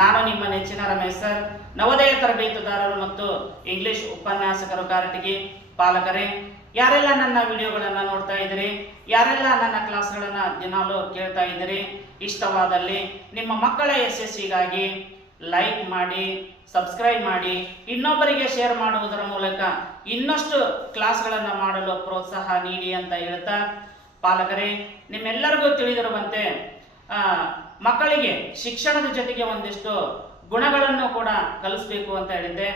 ನಾನು ನಿಮ್ಮ ನೆಚ್ಚಿನ ರಮೇಶ್ ಸರ್, ನವೋದಯ ತರಬೇತುದಾರರು ಮತ್ತು ಇಂಗ್ಲಿಷ್ ಉಪನ್ಯಾಸಕರು ಕಾರಟಗಿ. ಪಾಲಕರೇ, ಯಾರೆಲ್ಲ ನನ್ನ ವಿಡಿಯೋಗಳನ್ನು ನೋಡ್ತಾ ಇದ್ದೀರಿ, ಯಾರೆಲ್ಲ ನನ್ನ ಕ್ಲಾಸ್ಗಳನ್ನು ದಿನಾಲೂ ಕೇಳ್ತಾ ಇದ್ದೀರಿ, ಇಷ್ಟವಾದಲ್ಲಿ ನಿಮ್ಮ ಮಕ್ಕಳ ಯಶಸ್ಸಿಗಾಗಿ ಲೈಕ್ ಮಾಡಿ, ಸಬ್ಸ್ಕ್ರೈಬ್ ಮಾಡಿ, ಇನ್ನೊಬ್ಬರಿಗೆ ಶೇರ್ ಮಾಡುವುದರ ಮೂಲಕ ಇನ್ನಷ್ಟು ಕ್ಲಾಸ್ಗಳನ್ನು ಮಾಡಲು ಪ್ರೋತ್ಸಾಹ ನೀಡಿ ಅಂತ ಹೇಳ್ತಾ, ಪಾಲಕರೇ, ನಿಮ್ಮೆಲ್ಲರಿಗೂ ತಿಳಿದಿರುವಂತೆ ಮಕ್ಕಳಿಗೆ ಶಿಕ್ಷಣದ ಜೊತೆಗೆ ಒಂದಿಷ್ಟು ಗುಣಗಳನ್ನು ಕೂಡ ಕಲಿಸ್ಬೇಕು ಅಂತ ಹೇಳಿದ್ದೆ.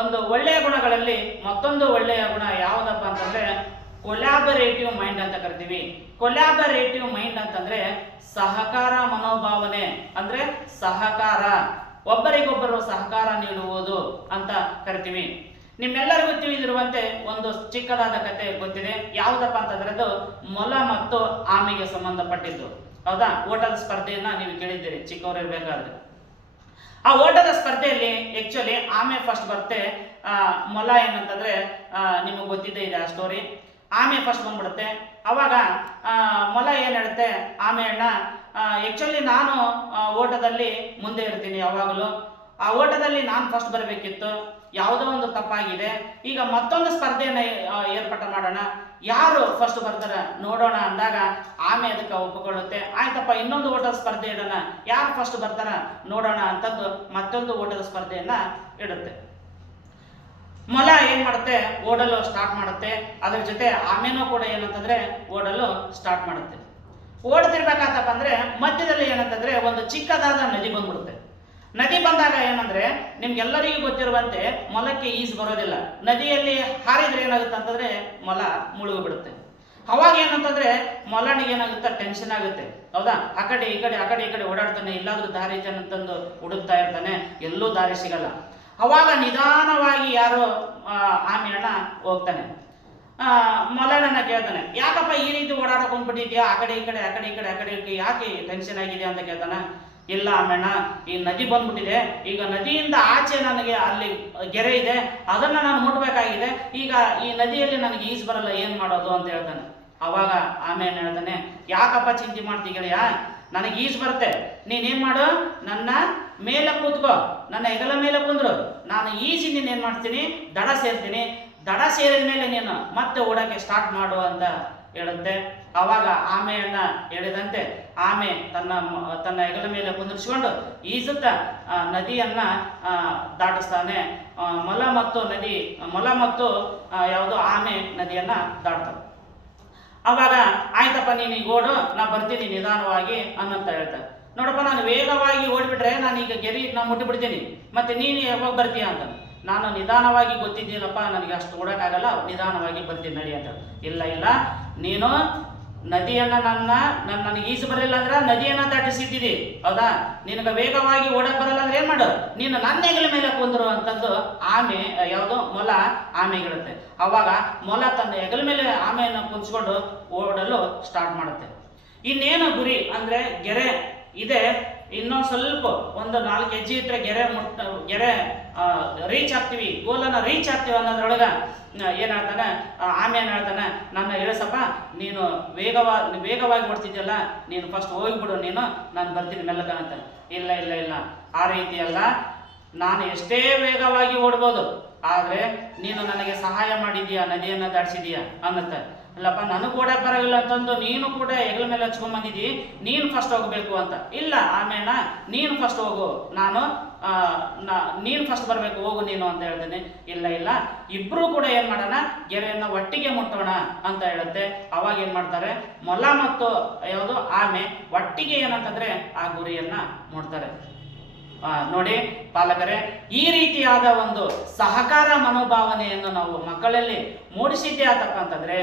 ಒಂದು ಒಳ್ಳೆಯ ಗುಣಗಳಲ್ಲಿ ಮತ್ತೊಂದು ಒಳ್ಳೆಯ ಗುಣ ಯಾವುದಪ್ಪ ಅಂತಂದ್ರೆ ಕೊಲ್ಯಾಬರೇಟಿವ್ ಮೈಂಡ್ ಅಂತ ಕರಿತೀವಿ. ಕೊಲ್ಯಾಬರೇಟಿವ್ ಮೈಂಡ್ ಅಂತಂದ್ರೆ ಸಹಕಾರ ಮನೋಭಾವನೆ, ಅಂದ್ರೆ ಸಹಕಾರ, ಒಬ್ಬರಿಗೊಬ್ಬರು ಸಹಕಾರ ನೀಡುವುದು ಅಂತ ಕರಿತೀವಿ. ನಿಮ್ಮೆಲ್ಲರಿಗೂ ತಿಳಿದಿರುವಂತೆ ಒಂದು ಚಿಕ್ಕದಾದ ಕತೆ ಗೊತ್ತಿದೆ. ಯಾವುದಪ್ಪ ಅಂತಂದ್ರೆ ಅದು ಮೊಲ ಮತ್ತು ಆಮೆಗೆ ಸಂಬಂಧಪಟ್ಟಿದ್ದು. ಹೌದಾ? ಓಟದ ಸ್ಪರ್ಧೆಯನ್ನ ನೀವು ಕೇಳಿದ್ದೀರಿ ಚಿಕ್ಕವರಿರ್ಬೇಕಾದ್ರೆ. ಆ ಓಟದ ಸ್ಪರ್ಧೆಯಲ್ಲಿ ಆಕ್ಚುಲಿ ಆಮೆ ಫಸ್ಟ್ ಬರುತ್ತೆ. ಮೊಲ ಏನಂತಂದ್ರೆ ನಿಮಗೆ ಗೊತ್ತಿದೆ ಇದೆ ಆ ಸ್ಟೋರಿ. ಆಮೆ ಫಸ್ಟ್ ಬಂದ್ಬಿಡುತ್ತೆ. ಅವಾಗ ಮೊಲ ಏನ್ ಹೇಳುತ್ತೆ ಆಮೆಯನ್ನ, ಆಕ್ಚುಲಿ ನಾನು ಓಟದಲ್ಲಿ ಮುಂದೆ ಇರ್ತೀನಿ ಯಾವಾಗಲೂ, ಆ ಓಟದಲ್ಲಿ ನಾನು ಫಸ್ಟ್ ಬರಬೇಕಿತ್ತು, ಯಾವುದೋ ಒಂದು ತಪ್ಪಾಗಿದೆ, ಈಗ ಮತ್ತೊಂದು ಸ್ಪರ್ಧೆಯನ್ನ ಏರ್ಪಾಟು ಮಾಡೋಣ, ಯಾರು ಫಸ್ಟ್ ಬರ್ತಾರ ನೋಡೋಣ ಅಂದಾಗ ಆಮೆ ಅದಕ್ಕೆ ಒಪ್ಪಿಕೊಳ್ಳುತ್ತೆ. ಆಯ್ತಪ್ಪ, ಇನ್ನೊಂದು ಓಟದ ಸ್ಪರ್ಧೆ ಇಡೋಣ, ಯಾರು ಫಸ್ಟ್ ಬರ್ತಾರ ನೋಡೋಣ ಅಂತಂದು ಮತ್ತೊಂದು ಓಟದ ಸ್ಪರ್ಧೆಯನ್ನ ಇಡುತ್ತೆ. ಮೊಲ ಏನ್ ಮಾಡುತ್ತೆ, ಓಡಲು ಸ್ಟಾರ್ಟ್ ಮಾಡುತ್ತೆ. ಅದ್ರ ಜೊತೆ ಆಮೆನೂ ಕೂಡ ಏನಂತಂದ್ರೆ ಓಡಲು ಸ್ಟಾರ್ಟ್ ಮಾಡುತ್ತೆ. ಓಡ್ತಿರ್ಬೇಕಾತಪ್ಪ ಅಂದ್ರೆ ಮಧ್ಯದಲ್ಲಿ ಏನಂತಂದ್ರೆ ಒಂದು ಚಿಕ್ಕದಾದ ನದಿ ಬಂದ್ಬಿಡುತ್ತೆ. ನದಿ ಬಂದಾಗ ಏನಂದ್ರೆ ನಿಮ್ಗೆಲ್ಲರಿಗೂ ಗೊತ್ತಿರುವಂತೆ ಮೊಲಕ್ಕೆ ಈಜು ಬರೋದಿಲ್ಲ. ನದಿಯಲ್ಲಿ ಹಾರಿದ್ರೆ ಏನಾಗುತ್ತೆ ಅಂತಂದ್ರೆ ಮೊಲ ಮುಳುಗಿ ಬಿಡುತ್ತೆ. ಅವಾಗ ಏನಂತಂದ್ರೆ ಮೊಲನಿಗೆ ಏನಾಗುತ್ತೆ, ಟೆನ್ಷನ್ ಆಗುತ್ತೆ. ಹೌದಾ? ಆ ಕಡೆ ಈ ಕಡೆ ಓಡಾಡ್ತಾನೆ, ಇಲ್ಲಾದ್ರೂ ದಾರಿ ಅಂತಂದು ಹುಡುಕ್ತಾ ಇರ್ತಾನೆ, ಎಲ್ಲೂ ದಾರಿ ಸಿಗಲ್ಲ. ಅವಾಗ ನಿಧಾನವಾಗಿ ಯಾರೋ ಆಮೆಯನ್ನ ಹೋಗ್ತಾನೆ. ಮೊಲನನ್ನ ಕೇಳ್ತಾನೆ, ಯಾಕಪ್ಪ ಈ ರೀತಿ ಓಡಾಡಕ್ ಬಂದ್ಬಿಟ್ಟಿದ್ಯಾ, ಆ ಕಡೆ ಈ ಕಡೆ ಯಾಕೆ ಟೆನ್ಷನ್ ಆಗಿದೆ ಅಂತ ಕೇಳ್ತಾನ. ಇಲ್ಲ ಆಮೇಣ, ಈ ನದಿ ಬಂದ್ಬಿಟ್ಟಿದೆ, ಈಗ ನದಿಯಿಂದ ಆಚೆ ನನಗೆ ಅಲ್ಲಿ ಗೆರೆ ಇದೆ, ಅದನ್ನ ನಾನು ಮುಟ್ಬೇಕಾಗಿದೆ, ಈಗ ಈ ನದಿಯಲ್ಲಿ ನನಗೆ ಈಜು ಬರಲ್ಲ, ಏನ್ ಮಾಡೋದು ಅಂತ ಹೇಳ್ತಾನೆ. ಅವಾಗ ಆಮೆ ಏನ್ ಹೇಳ್ತಾನೆ, ಯಾಕಪ್ಪ ಚಿಂತೆ ಮಾಡ್ತೀಗಳಿಯಾ, ನನಗೆ ಈಜು ಬರುತ್ತೆ, ನೀನೇನ್ ಮಾಡು, ನನ್ನ ಮೇಲೆ ಕೂತ್ಕೋ, ನನ್ನ ಹೆಗಲ ಮೇಲೆ ಕುಂದ್ರು, ನಾನು ಈಜಿ ನೀನೇನ್ ಮಾಡ್ತೀನಿ, ದಡ ಸೇರ್ತೀನಿ, ದಡ ಸೇರಿದ ಮೇಲೆ ನೀನು ಮತ್ತೆ ಓಡಕ್ಕೆ ಸ್ಟಾರ್ಟ್ ಮಾಡು ಅಂತ ಹೇಳುತ್ತೆ. ಅವಾಗ ಆಮೆಯನ್ನ ಹೇಳಿದಂತೆ ಆಮೆ ತನ್ನ ಹೆಗಲ ಮೇಲೆ ಕುಂದಿರಿಸಿಕೊಂಡು ಈಜುತ್ತಾ ನದಿಯನ್ನ ದಾಟಿಸ್ತಾನೆ. ಮೊಲ ಮತ್ತು ಯಾವುದು ಆಮೆ ನದಿಯನ್ನ ದಾಟ್ತಾರೆ. ಅವಾಗ ಆಯ್ತಪ್ಪ, ನೀನು ಈಗ ಓಡು, ನಾ ಬರ್ತೀನಿ ನಿಧಾನವಾಗಿ ಅನ್ನಂತ ಹೇಳ್ತಾರೆ. ನೋಡಪ್ಪ, ನಾನು ವೇಗವಾಗಿ ಓಡ್ಬಿಟ್ರೆ ನಾನು ಈಗ ನಾ ಮುಟ್ಟಿಬಿಡ್ತೀನಿ, ಮತ್ತೆ ನೀನು ಯಾವಾಗ ಬರ್ತೀಯ ಅಂತ. ನಾನು ನಿಧಾನವಾಗಿ ಗೊತ್ತಿದ್ದೀನಪ್ಪ, ನನಗೆ ಅಷ್ಟು ಓಡಕ್ಕಾಗಲ್ಲ, ನಿಧಾನವಾಗಿ ಬರ್ತೀನಿ ನಡಿ ಅಂತ. ಇಲ್ಲ, ನೀನು ನದಿಯನ್ನ ನನಗೆ ಈಜು ಬರಲಿಲ್ಲ ಅಂದ್ರೆ ನದಿಯನ್ನ ದಾಟಿಸಿದ್ದೀರಿ, ಹೌದಾ? ನಿನಗೆ ವೇಗವಾಗಿ ಓಡಕ್ ಬರಲ್ಲ ಅಂದ್ರೆ ಏನ್ ಮಾಡು, ನೀನು ನನ್ನ ಹೆಗಲ ಮೇಲೆ ಕುಂದ್ರು ಅಂತಂದು ಆಮೆ ಮೊಲ ಆಮೆಗೆ ಹೇಳುತ್ತೆ. ಅವಾಗ ಮೊಲ ತನ್ನ ಹೆಗಲ ಮೇಲೆ ಆಮೆಯನ್ನು ಕುಂಚ್ಕೊಂಡು ಓಡಲು ಸ್ಟಾರ್ಟ್ ಮಾಡುತ್ತೆ. ಇನ್ನೇನು ಗುರಿ ಅಂದ್ರೆ ಗೆರೆ ಇದೆ, ಇನ್ನೊಂದು ಸ್ವಲ್ಪ ಒಂದು 4 ಹೆಜ್ಜೆ ಇಟ್ಟರೆ ಗೆರೆ ರೀಚ್ ಆಗ್ತೀವಿ, ಗೋಲನ್ನ ರೀಚ್ ಆಗ್ತೀವಿ ಅನ್ನೋದ್ರೊಳಗ ಏನ್ ಹೇಳ್ತಾನೆ, ಆಮೆ ಏನ್ ಹೇಳ್ತಾನೆ, ನನ್ನ ಇಳಿಸಪ್ಪ, ನೀನು ವೇಗವಾಗಿ ಓಡ್ತಿದ್ಯಲ್ಲ, ನೀನು ಫಸ್ಟ್ ಹೋಗ್ಬಿಡು, ನಾನು ಬರ್ತೀನಿ ಮೆಲ್ಲಗ ಅಂತ. ಇಲ್ಲ, ಆ ರೀತಿ ಅಲ್ಲ, ನಾನು ಎಷ್ಟೇ ವೇಗವಾಗಿ ಓಡ್ಬೋದು, ಆದ್ರೆ ನೀನು ನನಗೆ ಸಹಾಯ ಮಾಡಿದೀಯಾ, ನದಿಯನ್ನ ದಾಟಿಸಿದೀಯಾ ಅನ್ನತ್ತೆ. ಅಲ್ಲಪ್ಪ, ನನಗೆ ಓಡಕ್ ಬರೋಲ್ಲ ಅಂತಂದು ನೀನು ಕೂಡ ಹೆಗಲ ಮೇಲೆ ಹಚ್ಕೊಂಡ್ ಬಂದಿದ್ದೀ, ನೀನು ಫಸ್ಟ್ ಹೋಗ್ಬೇಕು ಅಂತ. ಇಲ್ಲ ಆಮೇನ, ನೀನು ಫಸ್ಟ್ ಹೋಗು, ನೀನು ಫಸ್ಟ್ ಬರ್ಬೇಕು, ಹೋಗು ನೀನು ಅಂತ ಹೇಳ್ತೇನೆ. ಇಲ್ಲ, ಇಬ್ರು ಕೂಡ ಏನ್ ಮಾಡೋಣ, ಗೆರೆಯನ್ನ ಒಟ್ಟಿಗೆ ಮುಟ್ಟೋಣ ಅಂತ ಹೇಳುತ್ತೆ. ಅವಾಗ ಏನ್ ಮಾಡ್ತಾರೆ, ಮೊಲ ಮತ್ತು ಆಮೆ ಒಟ್ಟಿಗೆ ಏನಂತಂದ್ರೆ ಆ ಗುರಿಯನ್ನ ಮುಟ್ತಾರೆ. ನೋಡಿ ಪಾಲಕರೇ, ಈ ರೀತಿಯಾದ ಒಂದು ಸಹಕಾರ ಮನೋಭಾವನೆಯನ್ನು ನಾವು ಮಕ್ಕಳಲ್ಲಿ ಮೂಡಿಸಿದ್ದೇ ಆತಪ್ಪ ಅಂತಂದ್ರೆ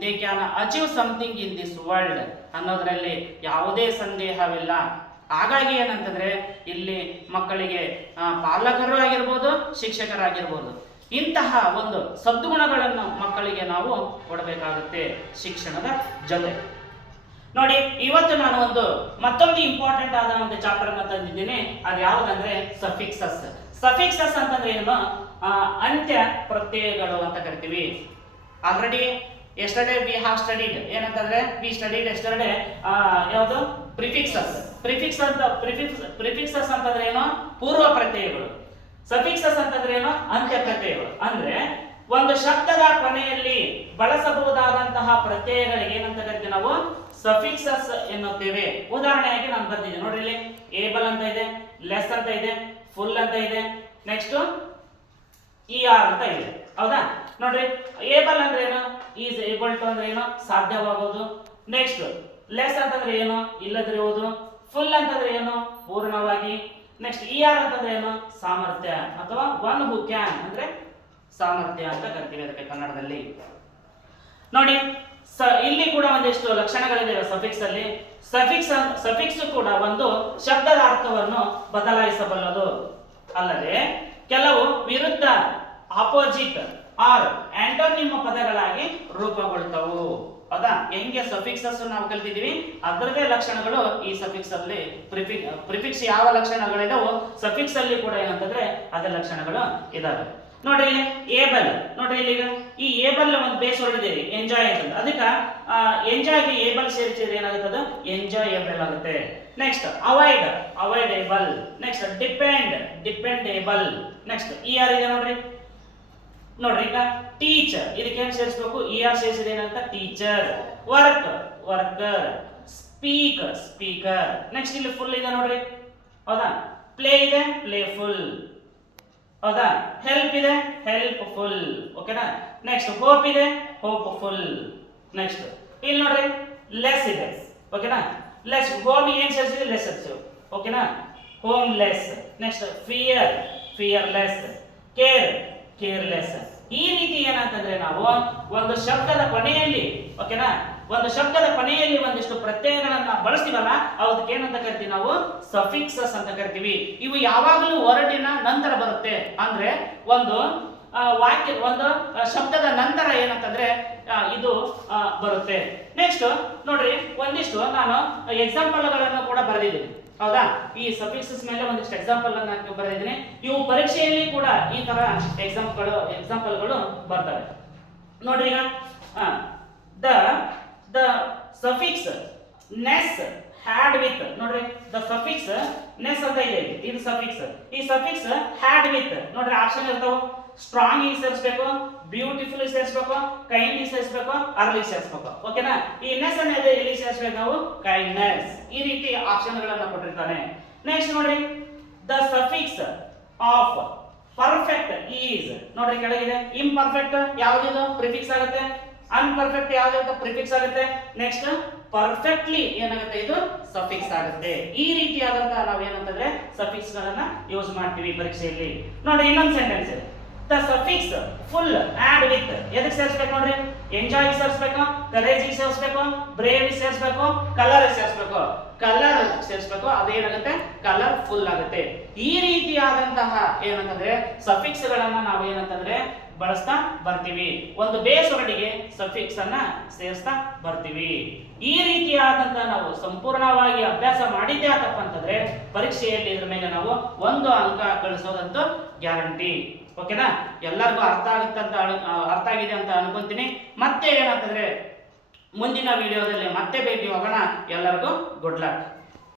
they can achieve something in this world ಅನ್ನೋದ್ರಲ್ಲಿ ಯಾವುದೇ ಸಂದೇಹವಿಲ್ಲ. ಹಾಗಾಗಿ ಏನಂತಂದ್ರೆ ಇಲ್ಲಿ ಮಕ್ಕಳಿಗೆ ಪಾಲಕರು ಆಗಿರ್ಬೋದು, ಶಿಕ್ಷಕರಾಗಿರ್ಬೋದು, ಇಂತಹ ಒಂದು ಸದ್ಗುಣಗಳನ್ನು ಮಕ್ಕಳಿಗೆ ನಾವು ಕೊಡಬೇಕಾಗುತ್ತೆ ಶಿಕ್ಷಣದ ಜೊತೆ. ನೋಡಿ, ಇವತ್ತು ನಾನು ಮತ್ತೊಂದು ಇಂಪಾರ್ಟೆಂಟ್ ಆದ ಒಂದು ಚಾಪ್ಟರ್ ಅನ್ನು ತಂದಿದ್ದೀನಿ. ಅದು ಯಾವುದಂದ್ರೆ ಸಫಿಕ್ಸಸ್ ಅಂತಂದ್ರೆ ಏನು, ಅಂತ್ಯ ಪ್ರತ್ಯಯಗಳು ಅಂತ ಕರಿತೀವಿ. Already yesterday we have studied ಏನಂತಂದ್ರೆ ವಿ ಸ್ಟಡಿಡ್ ಎಸ್ಟರ್ಡೇ ಯಾವುದು ಪ್ರಿಫಿಕ್ಸಸ್. ಪ್ರಿಫಿಕ್ಸಸ್ ಅಂತಂದ್ರೆ ಏನು? ಪೂರ್ವ ಪ್ರತ್ಯಯಗಳು. ಸಫಿಕ್ಸಸ್ ಅಂತಂದ್ರೆ ಏನು? ಅಂತ್ಯ ಪ್ರತ್ಯಯಗಳು. ಅಂದ್ರೆ ಒಂದು ಶಬ್ದದ ಕೊನೆಯಲ್ಲಿ ಬಳಸಬಹುದಾದಂತಹ ಪ್ರತ್ಯಯಗಳಿಗೆ ಏನಂತ ಕರಿತೀವಿ ನಾವು? ಸಫಿಕ್ಸಸ್ ಎನ್ನುತ್ತೇವೆ. ಉದಾಹರಣೆಯಾಗಿ ನಾನು ಬರ್ತಿದ್ದೆ ನೋಡ್ರಿ, ಇಲ್ಲಿ ಏಬಲ್ ಅಂತ ಇದೆ, ಲೆಸ್ ಅಂತ ಇದೆ, ಫುಲ್ ಅಂತ ಇದೆ, ನೆಕ್ಸ್ಟ್ ಆರ್ ಅಂತ ಇದೆ. ಹೌದಾ? ನೋಡ್ರಿ, ಏಬಲ್ ಅಂದ್ರೆ ಏನು? ಈಸ್ ಏಬಲ್ ಟು ಅಂದ್ರೆ ಏನು? ಸಾಧ್ಯವಾಗುವುದು. ನೆಕ್ಸ್ಟ್ ಲೆಸ್ ಅಂತಂದ್ರೆ ಏನು? ಇಲ್ಲದಿರುವುದು. ಫುಲ್ ಅಂತಂದ್ರೆ ಏನು? ಪೂರ್ಣವಾಗಿ. ನೆಕ್ಸ್ಟ್ ಆರ್ ಅಂತಂದ್ರೆ ಏನು? ಸಾಮರ್ಥ್ಯ ಅಥವಾ ಒನ್ ಹೂ ಕ್ಯಾನ್ ಅಂದ್ರೆ ಸಾಮರ್ಥ್ಯ ಅಂತ ಕರಿತೀವಿ ಅದಕ್ಕೆ ಕನ್ನಡದಲ್ಲಿ. ನೋಡಿ, ಇಲ್ಲಿ ಕೂಡ ಒಂದಿಷ್ಟು ಲಕ್ಷಣಗಳಿವೆ ಸಫಿಕ್ಸ್ ಅಲ್ಲಿ. ಸಫಿಕ್ಸ್ ಕೂಡ ಒಂದು ಶಬ್ದದ ಅರ್ಥವನ್ನು ಬದಲಾಯಿಸಬಲ್ಲದು. ಅಲ್ಲದೆ ಕೆಲವು ವಿರುದ್ಧ ಆಪೋಸಿಟ್ ಆರ್ ಆಂಟೋನಿಮ್ ಪದಗಳಾಗಿ ರೂಪುಗೊಳ್ಳುತ್ತವು. ಹೌದಾ? ಹೆಂಗೆ ಸಫಿಕ್ಸಸ್ ನಾವು ಕಲ್ತಿದೀವಿ ಅದರದೇ ಲಕ್ಷಣಗಳು ಈ ಸಫಿಕ್ಸ್ ಅಲ್ಲಿ. ಪ್ರಿಫಿಕ್ಸ್ ಯಾವ ಲಕ್ಷಣಗಳಿದಾವೋ ಸಫಿಕ್ಸ್ ಅಲ್ಲಿ ಕೂಡ ಏನಂತಂದ್ರೆ ಅದೇ ಲಕ್ಷಣಗಳು ಇದಾವೆ. ನೋಡ್ರಿ, ಇಲ್ಲಿ ಏಬಲ್. ನೋಡ್ರಿ, ಇಲ್ಲಿ ಈ ಏಬಲ್ ಒಂದು ಬೇಸ್ ಹೊರಡಿದೆ ಎಂಜಾಯ್ ಅಂತ. ಅದಕ್ಕೆ ಎಂಜಾಯ್ಗೆ ಏಬಲ್ ಸೇರಿಸಿದ್ರೆ ಏನಾಗುತ್ತದೆ? ಎಂಜಾಯಬಲ್ ಆಗುತ್ತೆ. Next ಅವಾಯ್ಡೇಬಲ್. Next dependable. Next R ಇದೆ ನೋಡ್ರಿ. ಈಗ ಟೀಚರ್ ಇದಕ್ಕೆ ಏನ್ ಸೇರಿಸಬೇಕು? ಆರ್ ಸೇರಿಸಿದ್ರೆ ಏನಂತ? ಟೀಚರ್. ವರ್ಕರ್. ಸ್ಪೀಕರ್. ನೆಕ್ಸ್ಟ್ ಇಲ್ಲಿ ಫುಲ್ ಇದೆ ನೋಡ್ರಿ. ಹೌದಾ? ಪ್ಲೇ ಇದೆ, ಪ್ಲೇಫುಲ್. ಹೌದಾ? ಹೆಲ್ಪ್ ಇದೆ, ಹೆಲ್ಪ್ಫುಲ್. ಓಕೆನಾ? ನೆಕ್ಸ್ಟ್ ಹೋಪ್ ಇದೆ, ಹೋಪ್ಫುಲ್. ನೆಕ್ಸ್ಟ್ ಇಲ್ಲಿ ನೋಡ್ರಿ, ಲೆಸ್ ಇದೆ. ಓಕೆನಾ? ಲೆಸ್. ಹೋಮ್ ಏನ್ ಸೇರಿಸಿದ್ರೆ ಲೆಸ್ ಸೇರಿಸು. ಓಕೆನಾ? ಹೋಮ್ಲೆಸ್. Next fearless. ಕೇರ್ಲೆಸ್. ಈ ರೀತಿ ಏನಂತಂದ್ರೆ ನಾವು ಒಂದು ಶಬ್ದದ ಕೊನೆಯಲ್ಲಿ, ಓಕೆನಾ, ಒಂದು ಶಬ್ದದ ಕೊನೆಯಲ್ಲಿ ಒಂದಿಷ್ಟು ಪ್ರತ್ಯಯಗಳನ್ನ ಬಳಸ್ತೀವಲ್ಲ, ಅದಕ್ಕೆ ಏನಂತ ಕರಿತೀವಿ ನಾವು? ಸಫಿಕ್ಸಸ್ ಅಂತ ಕರಿತೀವಿ. ಇವು ಯಾವಾಗಲೂ ವರ್ಡಿನ ನಂತರ ಬರುತ್ತೆ. ಅಂದ್ರೆ ಒಂದು ಒಂದು ಶಬ್ದದ ನಂತರ ಏನಂತಂದ್ರೆ ಇದು ಬರುತ್ತೆ. ನೆಕ್ಸ್ಟ್ ನೋಡ್ರಿ, ಒಂದಿಷ್ಟು ನಾನು ಎಕ್ಸಾಂಪಲ್ಗಳನ್ನು ಕೂಡ ಬರೆದಿದ್ದೀನಿ. ಹೌದಾ? ಈ ಸಫಿಕ್ಸಸ್ ಮೇಲೆ ಒಂದಿಷ್ಟು ಎಕ್ಸಾಂಪಲ್ ಅನ್ನು ಬರೆದಿದ್ದೀನಿ. ಇವು ಪರೀಕ್ಷೆಯಲ್ಲಿ ಕೂಡ ಈ ತರ ಎಕ್ಸಾಂಪಲ್ಗಳು ಬರ್ತವೆ. ನೋಡ್ರಿ, ಈಗ the suffix Ness had with. ನೋಡ್ರಿ, ದ ಸಫಿಕ್ಸ್ ನೆಸ್ ಅಂತ ಇದೆ, ಇದು ಸಫಿಕ್ಸ್. ಈ ಸಫಿಕ್ಸ್ ಹ್ಯಾಡ್ ವಿತ್ ನೋಡ್ರಿ ಆಪ್ಷನ್ ಇರ್ತಾವ. ಸ್ಟ್ರಾಂಗ್ ಈ ಸೇರಿಸಬೇಕು, ಬ್ಯೂಟಿಫುಲ್ ಸೇರಿಸಬೇಕು, ಕೈಂಡ್ ಸೇರಿಸಬೇಕು, ಅರ್ಲಿ ಸೇರಿಸಬೇಕು. ಓಕೆನಾ? ಈ ನೆಸ್ ಅನ್ನೋದು ಎಲ್ಲಿ ಸೇರಿಸಬೇಕು ನಾವು? ಕೈಂಡ್ನೆಸ್. ಈ ರೀತಿ ಆಪ್ಷನ್ ಗಳನ್ನ ಕೊಟ್ಟಿರ್ತಾನೆ. ನೆಕ್ಸ್ಟ್ ನೋಡ್ರಿ, the suffix of perfect is. ನೋಡ್ರಿ, ಕೆಳಗಿದೆ ಇಂಪರ್ಫೆಕ್ಟ್ ಯಾವ್ದಿದು? ಪ್ರಿಫಿಕ್ಸ್ ಆಗುತ್ತೆ. ಅನ್ಪರ್ಫೆಕ್ಟ್ ಯಾವ್ದು? ಪ್ರಿಫಿಕ್ಸ್ ಆಗುತ್ತೆ. ನೆಕ್ಸ್ಟ್ ಪರ್ಫೆಕ್ಟ್ಲಿ ಏನಾಗುತ್ತೆ? ಇದು ಸಫಿಕ್ಸ್ ಆಗುತ್ತೆ. ಈ ರೀತಿಯಾದಂತಹ ನಾವು ಏನಂತಂದ್ರೆ ಸಫಿಕ್ಸ್ ಗಳನ್ನ ಯೂಸ್ ಮಾಡ್ತೀವಿ ಪರೀಕ್ಷೆಯಲ್ಲಿ. ನೋಡಿ, ಇನ್ನೊಂದು ಸೆಂಟೆನ್ಸ್ ಇದೆ. The suffix ful add with ಎದಕ್ಕೆ ಸೇರಿಸಬೇಕು? ನೋಡ್ರಿ, ಎಂಜಾಯ್ ಸೇರಿಸಬೇಕು, ಕರೇಜ್ ಸೇರಿಸಬೇಕು, ಬ್ರೇವ್ ಸೇರಿಸಬೇಕು, ಕಲರ್ ಸೇರಿಸಬೇಕು. ಕಲರ್ ಸೇರಿಸಬೇಕು, ಅದೇನಾಗುತ್ತೆ? ಕಲರ್ಫುಲ್ ಆಗುತ್ತೆ. ಈ ರೀತಿಯಾದಂತಹ ಏನಂತಂದ್ರೆ ಸಫಿಕ್ಸ್ ಗಳನ್ನ ನಾವು ಏನಂತಂದ್ರೆ ಬಳಸ್ತಾ ಬರ್ತೀವಿ. ಒಂದು ಬೇಸ್ ವರ್ಡಿಗೆ ಸಫಿಕ್ಸ್ ಅನ್ನ ಸೇರಿಸ್ತಾ ಬರ್ತೀವಿ. ಈ ರೀತಿಯಾದಂತಹ ನಾವು ಸಂಪೂರ್ಣವಾಗಿ ಅಭ್ಯಾಸ ಮಾಡಿದ್ದೇ ಆತಪ್ಪ ಅಂತಂದ್ರೆ ಪರೀಕ್ಷೆಯಲ್ಲಿ ಇದ್ರ ಮೇಲೆ ನಾವು 1 ಅಂಕ ಗಳಿಸೋದಂತೂ ಗ್ಯಾರಂಟಿ. ಓಕೆನಾ? ಎಲ್ಲರಿಗೂ ಅರ್ಥ ಆಗಿದೆ ಅಂತ ಅನ್ಕೊಂತೀನಿ. ಮತ್ತೆ ಏನಂತಂದ್ರೆ ಮುಂದಿನ ವಿಡಿಯೋದಲ್ಲಿ ಮತ್ತೆ ಭೇಟಿ ಹೋಗೋಣ. ಎಲ್ಲರಿಗೂ ಗುಡ್ ಲಕ್.